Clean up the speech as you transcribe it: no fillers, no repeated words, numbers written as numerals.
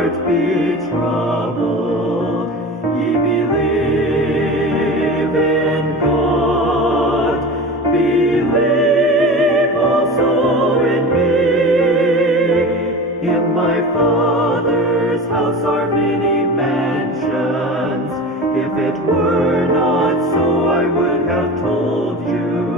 heart be troubled. Ye believe in God, believe also in me. In my Father's house are many mansions. If it were not so, I would have told you.